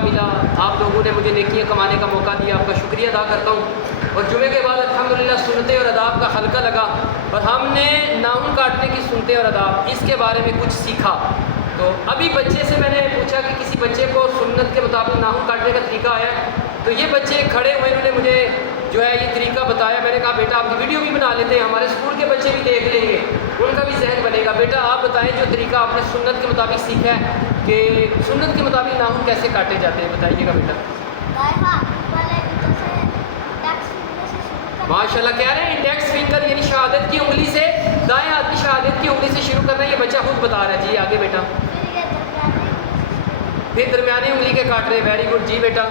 موقع ملا، آپ لوگوں نے مجھے نیکیاں کمانے کا موقع دیا، آپ کا شکریہ ادا کرتا ہوں۔ اور جمعے کے بعد الحمدللہ سنتیں اور آداب کا حلقہ لگا اور ہم نے ناخن کاٹنے کی سنتیں اور آداب اس کے بارے میں کچھ سیکھا۔ تو ابھی بچے سے میں نے پوچھا کہ کسی بچے کو سنت کے مطابق ناخن کاٹنے کا طریقہ آیا ہے؟ تو یہ بچے کھڑے ہوئے، انہوں نے مجھے جو ہے یہ طریقہ بتایا۔ میں نے کہا بیٹا آپ کی ویڈیو بھی بنا لیتے ہیں، ہمارے اسکول کے بچے بھی دیکھ لیں گے، ان کا بھی ذہن بنے گا۔ بیٹا آپ بتائیں جو طریقہ آپ نے سنت کے مطابق سیکھا ہے کہ سنت کے مطابق ناخن کیسے کاٹے جاتے ہیں، بتائیے گا بیٹا۔ ماشاء اللہ کہہ رہے ہیں انڈیکس فنگر یعنی شہادت کی انگلی سے، دائیں ہاتھ کی شہادت کی انگلی سے شروع کرنا ہے، یہ بچہ خود بتا رہا ہے۔ جی آگے بیٹا۔ پھر درمیانی انگلی کے کاٹ رہے ہیں، ویری گڈ۔ جی بیٹا۔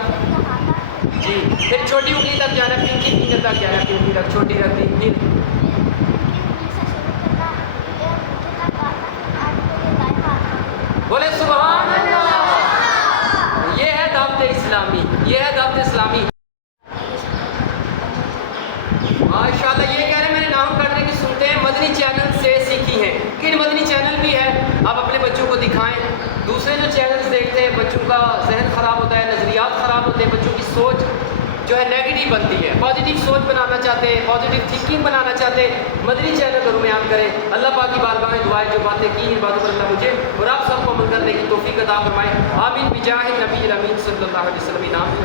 جی پھر چھوٹی انگلی تک جانا ہے، پنکی فنگر تک جانا ہے، پنکی تک چھوٹی رکھ دی۔ پھر بولے سبحان اللہ۔ یہ ہے دعوت اسلامی، یہ ہے دعوت اسلامی۔ ماشاءاللہ یہ کہہ رہے ہیں میں نے ناخن کاٹنے کی سنتیں مدنی چینل سے سیکھی ہیں۔ کن مدنی چینل بھی ہے، آپ اپنے بچوں کو دکھائیں۔ دوسرے جو چینلز دیکھتے ہیں بچوں کا ذہن خراب ہوتا ہے، نظریات خراب ہوتے ہیں، بچوں کی سوچ جو ہے نیگیٹو بنتی ہے۔ پازیٹیو سوچ بنانا چاہتے ہیں، پازیٹیو تھنکنگ بنانا چاہتے ہیں، مدنی چینل کو رمیان کریں۔ اللہ پاک کی بارگاہ میں دعائیں جو باتیں کی ہیں باتوں پر اللہ مجھے اور آپ سب کو عمل کرنے کی توفیق عطا فرمائے۔ آمین بجاہ نبی الامین صلی اللہ علیہ وسلم۔ نام